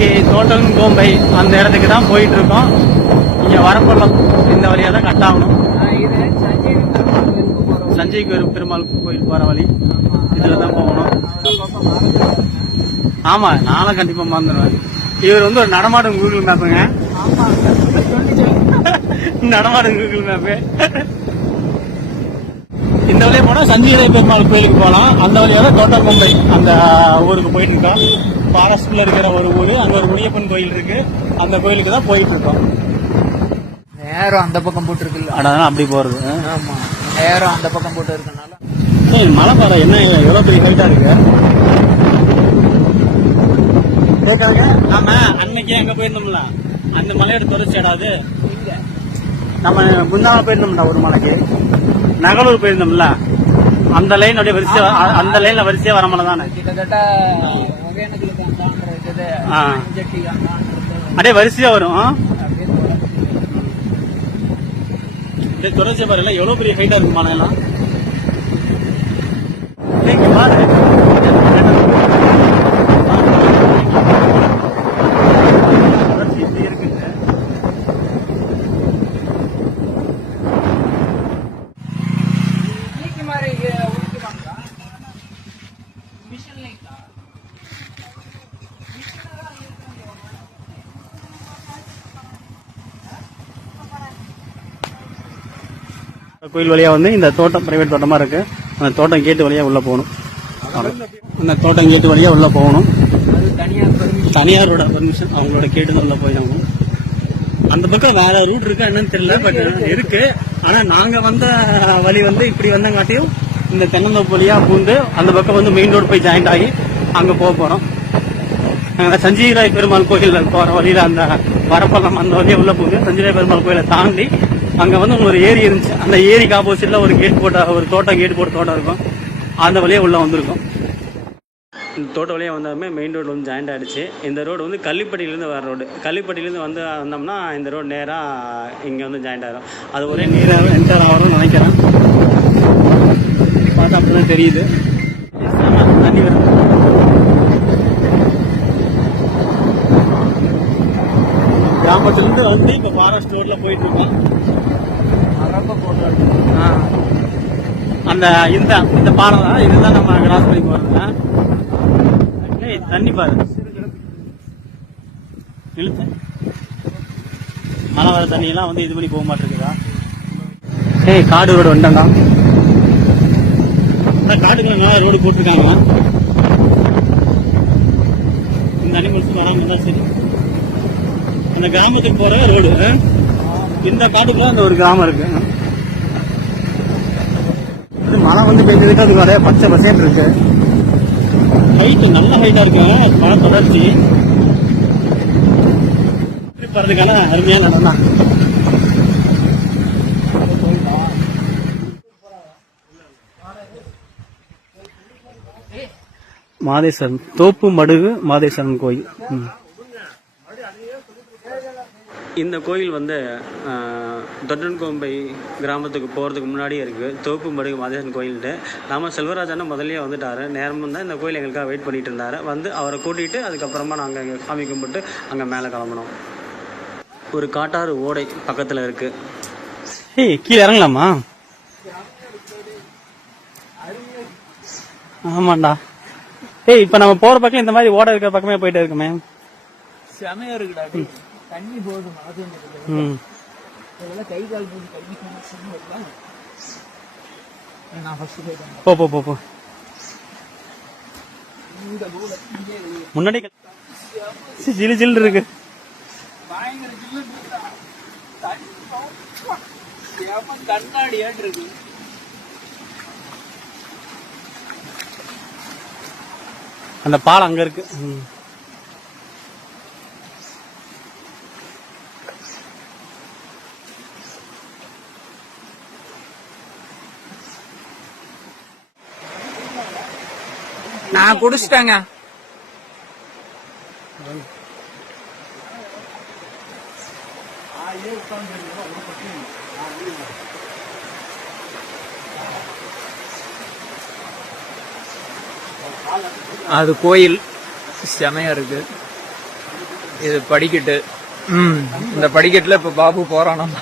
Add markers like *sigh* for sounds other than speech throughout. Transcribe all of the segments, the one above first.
இன்னைக்கு தோட்டம் கோம்பை அந்த இடத்துக்கு தான் போயிட்டு இருக்கோம் இங்க வரப்பள்ளம் இந்த வழியா தான் கட் ஆகணும். இது சஞ்சய் கோயில் பெருமாள் கோயில் போற வழி. இதுல தான் போகணும். அப்பப்ப மறந்துடுறோம். ஆமா நானும் கண்டிப்பா மறந்துடுவேன். இவர் வந்து ஒரு நடமாடும் கூகுள் மேப்புங்க *laughs* நடமாடும் கூகுள் மேப்பு இந்த வழியா போனா சஞ்சீரை பெருமாள் கோயிலுக்கு போகலாம் அந்த வழியா தான் மும்பை அந்த ஊருக்கு போயிட்டு இருக்கோம் ஃபாரஸ்ட்ல இருக்கிற ஒரு ஊரு அங்க ஒரு முனியப்பன் கோயில் இருக்கு. அந்த கோயிலுக்கு தான் போயிட்டு இருக்கோம் நேரம் அந்த பக்கம் போட்டுருக்குல்ல அதான் அப்படி போறது ஆமா. நேரம் அந்த பக்கம் போட்டு இருக்கனால ஏய், மலை பாறை என்ன எவ்வளவு பெரிய ஹைட்டா இருக்கு? கேட்காங்க நாம அன்னைக்கு அங்க போயிருந்தோம்ல. அந்த மலையோட தொடர்ச்சி இடாது நம்ம முன்னால போயிருந்தோம்ல ஒரு மலைக்கு. நகலூர் போயிருந்தோம்ல அந்த லைன் அப்படியே வரிசையா அ- அந்த லைன்ல வரிசையா வர மலை தானே? அப்படியே வரிசையா வரும்? அப்படியே தொடர்ச்சியா பாருல எவ்வளவு பெரிய ஹைட்டா இருக்கு மலை எல்லாம் ஏய், இங்க பாரு. தொடர்ச்சி இப்படி இருக்குங்க. இன்னைக்கு மாதிரி உடுக்குவாங்களா மிஷின் லைட்டா கோயில் வழியாக வந்து இந்த தோட்டம் பிரைவேட் தோட்டமாக இருக்கு. அந்த தோட்டம் கேட்டு வழியாக உள்ளே போகணும். அந்த தோட்டம் கேட்டு வழியாக உள்ளே போகணும். தனியார் தனியாரோட பர்மிஷன் அவங்களோட கேட்டு தான் உள்ள போயிடணும். அந்த பக்கம் வேற ரூட் இருக்கா என்னன்னு தெரியல பட் இருக்கு. ஆனா நாங்க வந்த வழி வந்து இப்படி வந்தங்காட்டியும் இந்த தென்னந்தோப்பு வழியா பூந்து அந்த பக்கம் வந்து மெயின் ரோடு போய் ஜாயிண்ட் ஆகி அங்க போக போறோம். நாங்க சஞ்சீவராய் பெருமாள் கோயில் போற வழியில அந்த வரப்பள்ளம் அந்த வழியா உள்ள போகுது. சஞ்சீவராய் பெருமாள் கோயிலை தாண்டி அங்க வந்து ஒரு ஏரி இருந்துச்சு. அந்த ஏரிக்கு ஆப்போசிட்ல ஒரு கேட் போட்ட ஒரு தோட்டம் கேட் போட்ட தோட்டம் இருக்கும். அந்த வழியாக உள்ள வந்திருக்கும். இந்த தோட்ட வழியாக வந்தாலுமே மெயின் ரோடு வந்து ஜாயிண்ட் ஆகிடுச்சு இந்த ரோடு வந்து கள்ளிப்பட்டியிலேருந்து வர ரோடு கள்ளிப்பட்டியிலேருந்து வந்து வந்தோம்னா இந்த ரோடு நேராக இங்கே வந்து ஜாயிண்ட் ஆயிரும். அது ஒரே நேராக என்டர் ஆகும்னு நினைக்கிறேன். பார்த்தா அப்படி தான் தெரியுது. தண்ணி வருது கிராமத்துலேருந்து வந்து இப்போ ஃபாரஸ்ட் ரோட்டில் போயிட்டு இருக்கோம். அந்த இந்த இந்த பாலம் தான் இதுதான் நம்ம கிராஸ் பண்ணி போறது ஏய் தண்ணி பாரு. இழுத்து. மழை வர தண்ணியெல்லாம் வந்து இது பண்ணி போக மாட்டேங்குதா? ஏய் காடு ரோடு வந்துட்டா காட்டுக்குள்ள நல்லா ரோடு போட்டிருக்காங்க. இந்த அனிமல்ஸ் வராம இருந்தா சரி. அந்த கிராமத்துக்கு போற ரோடு இந்த காட்டுக்குள்ள அந்த ஒரு கிராமம் இருக்கு. மழை வந்து பெய்ஞ்சதுக்கு அது வரைய பச்சை பசேன்னு இருக்கு. ஹைட் நல்ல ஹைட்டா இருக்கு மழை தொடர்ச்சி. வர்றதுக்கான அருமையான இடம் தான். மாதேஸ்வரன் தோப்பு மடுகு மாதேஸ்வரன் கோயில். இந்த கோயில் வந்து தொட்டன்கோம்பை கிராமத்துக்கு போகிறதுக்கு முன்னாடியே இருக்குது தோப்பு மடுகு மாதேசன் கோயில்ட்டு நாம செல்வராஜ் முதல்லயே வந்துட்டாரு. நேரமும் தான் இந்த கோயில் எங்களுக்காக வெயிட் பண்ணிட்டு இருந்தாரு வந்து அவரை கூட்டிகிட்டு அதுக்கப்புறமா நாங்கள் இங்கே சாமி கும்பிட்டு அங்கே மேலே கிளம்புனோம். ஒரு காட்டாறு ஓடை பக்கத்தில் இருக்கு. ஏய் கீழே இறங்கலாமா? ஆமாண்டா. ஏய் இப்போ நம்ம போகிற பக்கம் இந்த மாதிரி ஓடை இருக்கிற பக்கமே போயிட்டு இருக்குமே செமையா இருக்குடா. தண்ணி போகுது மழை பெஞ்சதுக்கு ம். இதெல்லாம் கை கால் போட்டு கை கால் வரலாம் நான் ஃபர்ஸ்ட் போயிட்டேன் போ போ போ போ. முன்னாடி ஜிலு ஜில் இருக்கு. கண்ணாடியாட்டு இருக்கு. அந்த பாலம் அங்க இருக்கு. நான் குடிச்சிட்டேங்க. அது கோயில். செமையா இருக்கு. இது படிக்கட்டு. ம் இந்த படிக்கட்டுல இப்ப பாபு போறான் நம்ம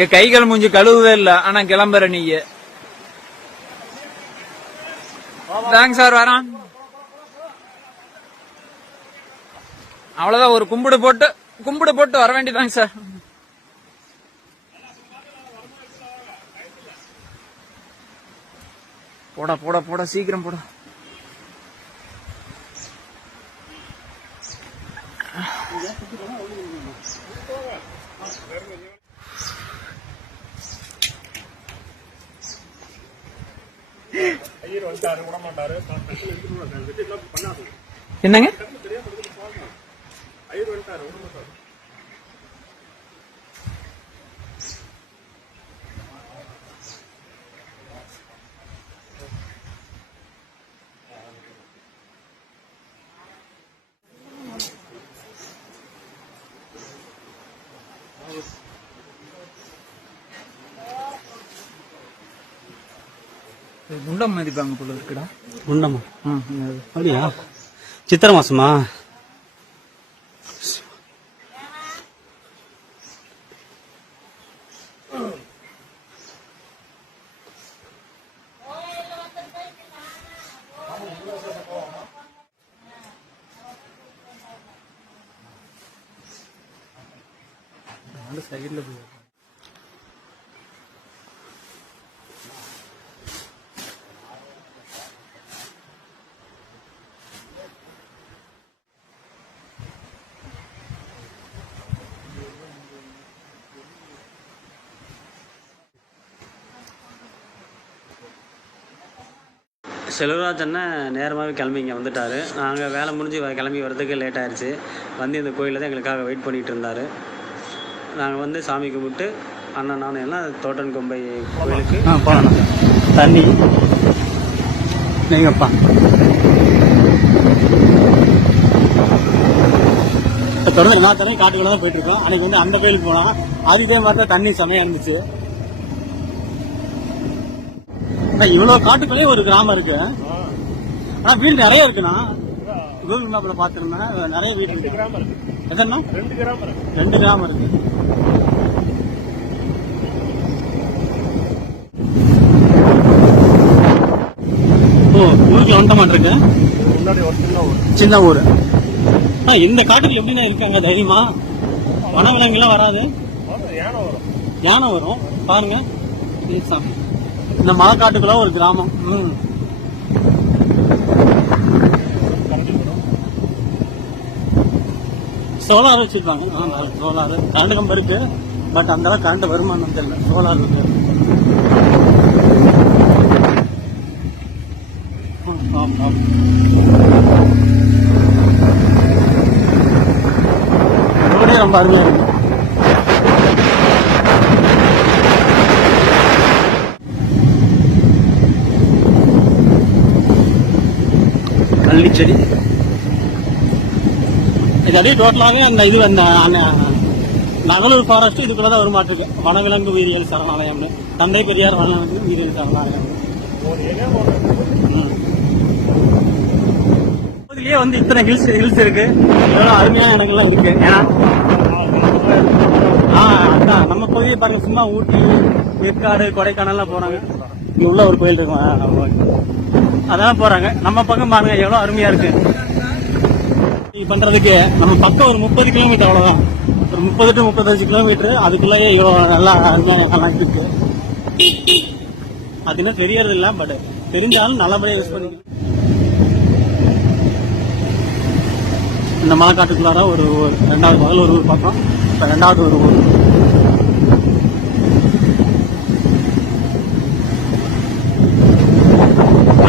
என் கைகள் மூஞ்சி கழுவவே இல்ல. ஆனா கிளம்புற நீங்க தேங்க்ஸ் சார் வரான். அவ்வளவுதான் ஒரு கும்பிடு போட்டு கும்பிடு போட்டு வர வேண்டியதாங்க சார் போட போட போட சீக்கிரம் போடா. என்னங்க? குண்டம் மதிப்பாங்க போல இருக்குடா. உண்டமா ம், இது. அப்படியா? சித்திரை மாசமா? சைடுல போய் செல்வராஜ் அண்ணன் நேரமாகவே கிளம்பி இங்கே வந்துட்டார். நாங்கள் வேலை முடிஞ்சு வ- கிளம்பி வரதுக்கு லேட் ஆயிடுச்சு வந்து இந்த கோயிலில் தான் எங்களுக்காக வெயிட் பண்ணிகிட்டு இருந்தார். நாங்கள் வந்து சாமி கும்பிட்டு அண்ணன் நானும் எல்லாம் தோட்டன் கொம்பை கோயிலுக்கு தண்ணி. நீங்கப்பா தொடர்ந்து எல்லா தண்ணியும் காட்டுக்குள்ள தான் போயிட்டு இருக்கோம். அன்னைக்கு வந்து அந்த கோயிலுக்கு போனோம். அது இதே மாதிரி தான் தண்ணி செமையாக இருந்துச்சு. இவ்வளவு காட்டுக்குள்ளே ஒரு கிராமம் இருக்கு. ஆனா வீடு நிறைய இருக்குண்ணா. கூகுள் மேப்ல பாத்துருந்தேன் நிறைய வீடு இருக்கு. எதனா ரெண்டு கிராமம் இருக்கு. ரெண்டு கிராமம் இருக்கு. ஓ ஊருக்கு வந்துட்ட மாட்டிருக்கு சின்ன ஊர். ஆ, இந்த காட்டுக்கு எப்படிண்ணா இருக்காங்க? தைரியமா? வனவிலங்குலாம் வராது. யானை வரும். பாருங்க. ஏ சாமி. இந்த மலைக்காட்டுக்குள்ள ஒரு கிராமம். சோலார் வச்சிருப்பாங்க சோலார். கரண்ட் கம்பம் இருக்கு. பட் அந்த அளவுக்கு கரண்ட் வருமானம் தெரியல. சோலார் இருக்கு. ரொம்ப அருமையா இருக்கு. மல்லி செடி இது அப்படியே டோட்டலாகவே அந்த இது அந்த நகலூர் ஃபாரஸ்ட் இதுக்குள்ள தான் வருமாட்டிருக்கு வனவிலங்கு உயிரியல் சரணாலயம்னு தந்தை பெரியார் வனவிலங்கு உயிரியல் சரணாலயம். ம். இதுலயே வந்து இத்தனை ஹில்ஸ் ஹில்ஸ் இருக்கு. எவ்வளவு அருமையான இடங்கள்லாம் இருக்கு. ஏன்னா ஆ அதான் நம்ம பகுதியை பாருங்க சும்மா ஊட்டி ஏற்காடு கொடைக்கானல்லாம் போறாங்க. இங்க உள்ள ஒரு கோயில் இருக்கும். அதெல்லாம் போறாங்க. நம்ம பக்கம் பாருங்க எவ்வளவு அருமையா இருக்கு. பண்றதுக்கு நம்ம பக்கம் ஒரு முப்பது கிலோமீட்டர் அவ்வளவுதான். ஒரு முப்பது டு முப்பத்தஞ்சு கிலோமீட்டர் அதுக்குள்ளேயே இவ்வளவு நல்லா அருமையாக இருக்கு. அது என்ன தெரியறது இல்ல பட் தெரிஞ்சாலும் நல்லபடியா யூஸ் பண்ணிக்கணும் இந்த மலைக்காட்டுக்குள்ளார ஒரு ஊர் ரெண்டாவது பகல் ஒரு ஊர் பக்கம் இப்ப ரெண்டாவது ஒரு ஊர்.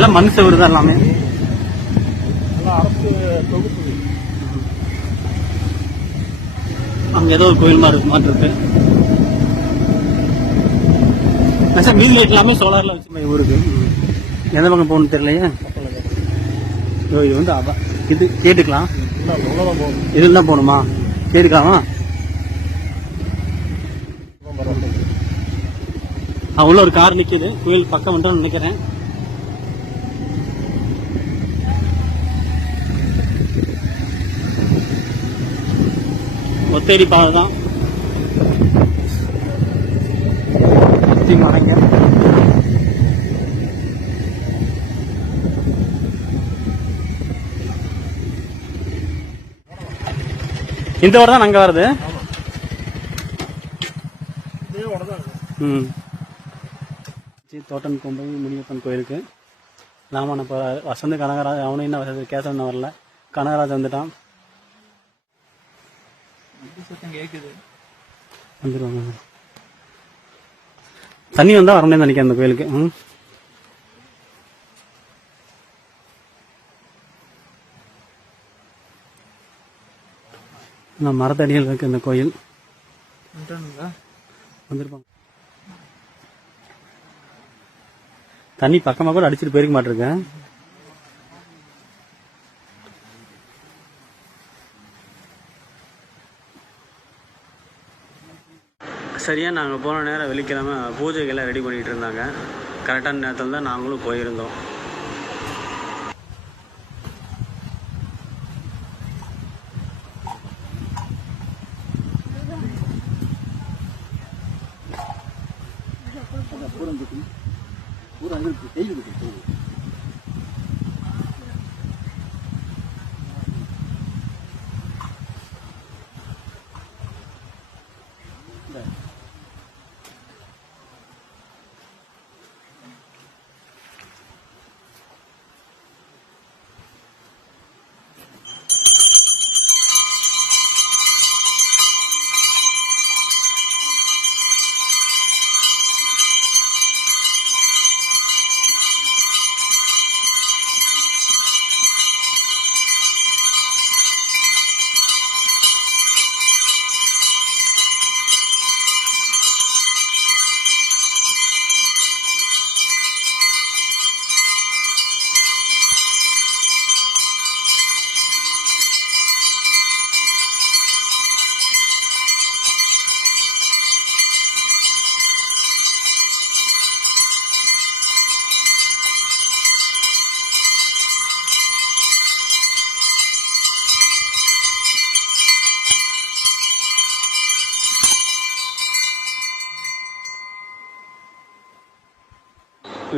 எல்லாம் மண் செவரு தான் எல்லாமே. அங்க ஏதோ ஒரு கோயில் மாதிரி இருக்கு மாதிரி இருக்கு. சார் லைட் எல்லாமே சோலார்ல வச்சு ஊருக்கு. எந்த பக்கம் போகணும்னு தெரியலையே. இது வந்து அவ இது கேட்டுக்கலாம். இதுல தான் போகணுமா. கேட்டுக்கலாமா? உள்ள ஒரு கார் நிக்குது. கோயில் பக்கம் வந்துட்டோம்னு நினைக்கிறேன். ஒத்தேரி பாதை தான் மலைங்க இந்த வாரம் தான் அங்க வருது ம். தோட்டம் கொம்பை முனியப்பன் கோயிலுக்கு. ராமன் இப்போ வசந்த் கனகராஜ் அவனும் இன்னும் வசதி கேசவன் வரல. கனகராஜ் வந்துட்டான். தண்ணி வந்தா வரணும்னு நினைக்கிறேன் அந்த கோயிலுக்கு. ம். இந்த மரத்தடியில் இருக்கு இந்த கோயில்? வந்திருப்பாங்க. தண்ணி பக்கமா கூட அடிச்சிட்டு போயிருக்க மாட்டிருக்கேன். சரியாக நாங்கள் போன நேரம் வெள்ளிக்கிழமை பூஜைக்கெல்லாம் ரெடி பண்ணிகிட்டு இருந்தாங்க. கரெக்டான நேரத்தில் தான் நாங்களும் போயிருந்தோம்.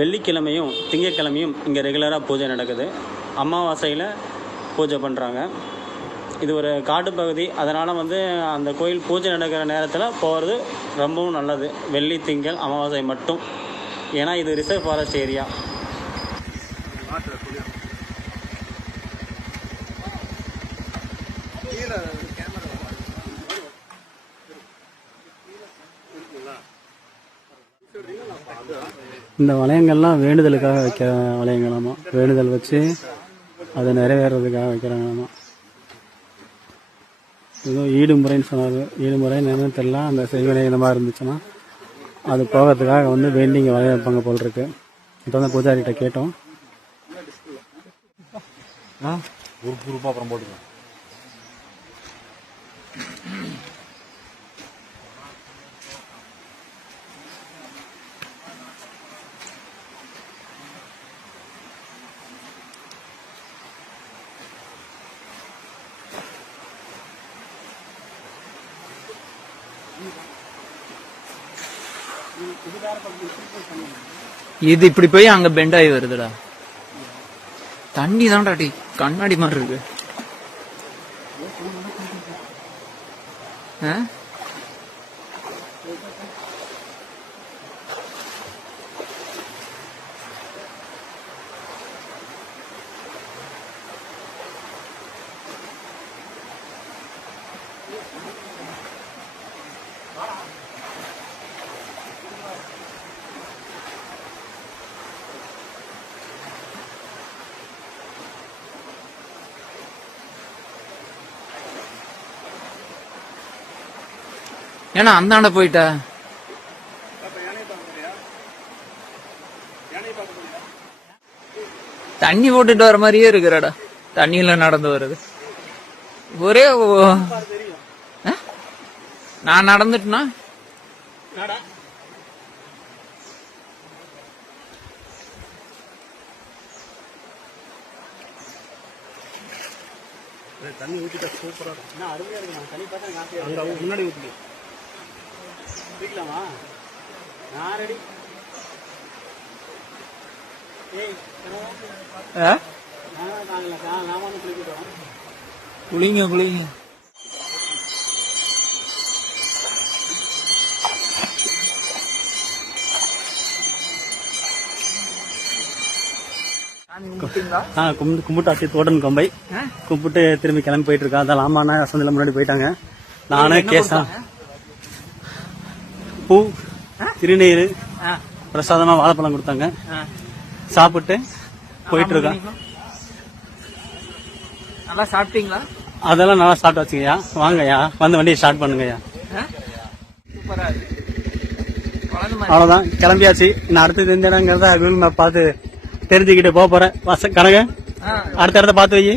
வெள்ளிக்கிழமையும் திங்கட்கிழமையும் இங்கே ரெகுலராக பூஜை நடக்குது. அமாவாசையில் பூஜை பண்ணுறாங்க இது ஒரு காட்டுப்பகுதி அதனால் வந்து அந்த கோயில் பூஜை நடக்கிற நேரத்தில் போகிறது ரொம்பவும் நல்லது. வெள்ளி திங்கள் அமாவாசை மட்டும். ஏன்னா இது ரிசர்வ் ஃபாரஸ்ட் ஏரியா இந்த வளையங்கள்லாம் வேண்டுதலுக்காக வைக்கிற வளையங்களாமா? வேண்டுதல் வச்சு அதை நிறைவேறதுக்காக வைக்கிறாங்களாமா? ஏதோ ஈடுமுறைன்னு சொன்னார் ஈடுமுறை என்னன்னு தெரியல. அந்த செய்வினை இந்த மாதிரி இருந்துச்சுன்னா அது போகிறதுக்காக வந்து வேண்டி இங்கே வளைய வைப்பாங்க போல் இருக்கு. இப்போ வந்து பூஜாரிகிட்ட கேட்டோம். ஆ? குரூப் குரூப்பாக அப்புறம் போட்டுக்கலாம். இது இப்படி போய் அங்க பெண்ட் ஆகி வருதுடா தண்ணி தான்டா டி கண்ணாடி மாதிரி இருக்கு ஆ? ஏன்னா அந்தாண்ட போயிட்ட. தண்ணி போட்டுட்டு வர மாதிரியே இருக்கிறாடா. தண்ணியில நடந்து வருது ஒரே நான் நடந்துட்டுனா? தண்ணி ஊற்றிட்டா சூப்பராக இருக்கும். என்ன அருமையாக இருக்கு நான் தண்ணி பார்த்தா காஃபியாக முன்னாடி ஊற்றி குளிக்கலாமா நான் ரெடி குளிங்க குளிங்க. கும்பிட்டு கும்பிட்டாச்சு தோட்டன் கொம்பை? கும்பிட்டு திரும்பி கிளம்பி போயிட்டு இருக்கா. அதான் லாமாண்ணா வசந்தில முன்னாடி போயிட்டாங்க. நானு கேசா? பூ திருநீர் பிரசாதமா வாழைப்பழம் கொடுத்தாங்க. சாப்பிட்டு போயிட்டு இருக்கோம் நல்லா சாப்பிட்டீங்களா? அதெல்லாம் நல்லா சாப்பிட்டு வச்சுங்கய்யா வாங்கய்யா. வந்து வண்டியை ஸ்டார்ட் பண்ணுங்கய்யா. அவ்வளவுதான். கிளம்பியாச்சு. நான் அடுத்தது எந்த இடங்கிறத கூகுள் மேப் பார்த்து தெரிஞ்சுக்கிட்டு போக போறேன். வச கனக ஆ, அடுத்த இடத்த பார்த்து வை.